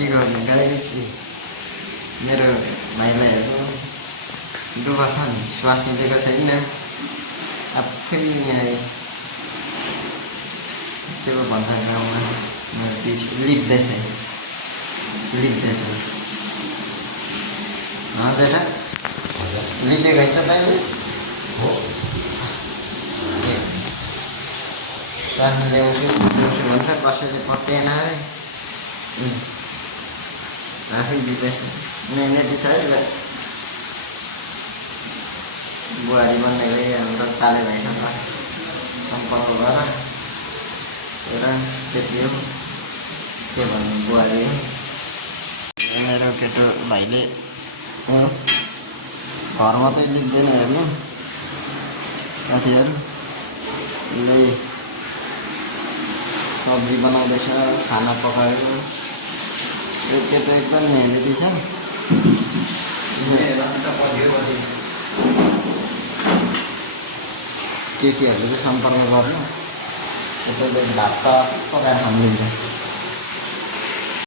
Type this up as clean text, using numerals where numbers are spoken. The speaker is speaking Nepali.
के गर्नु गाई छि मेरो भाइलाई हेर्नु दुःख छ नि श्वास निलेको छैन अब फेरि यहाँ के पो भन्छ गाउँमा मेरो पिछ लिप्दैछ जेठा लिपेको है त तैँले श्वास ल्याउँछु भन्छ कसैले पत्याएन अरे आफै बिपेछ नेनेटी छ है बुहारी बन्ने गई हाम्रो काले भाइसँग सम्पर्क गर एउटा केटी हो के भन्नु बुहारी हो मेरो केटो भाइले घर मात्रै लिप्दैन हेर्नु साथीहरू उसले सब्जी बनाउँदैछ खाना पकायो यो केटो एकदम मेहनती छ केटीहरूले चाहिँ सम्पर्क गर्नु केटोले भात त पकाएर खानु दिन्छ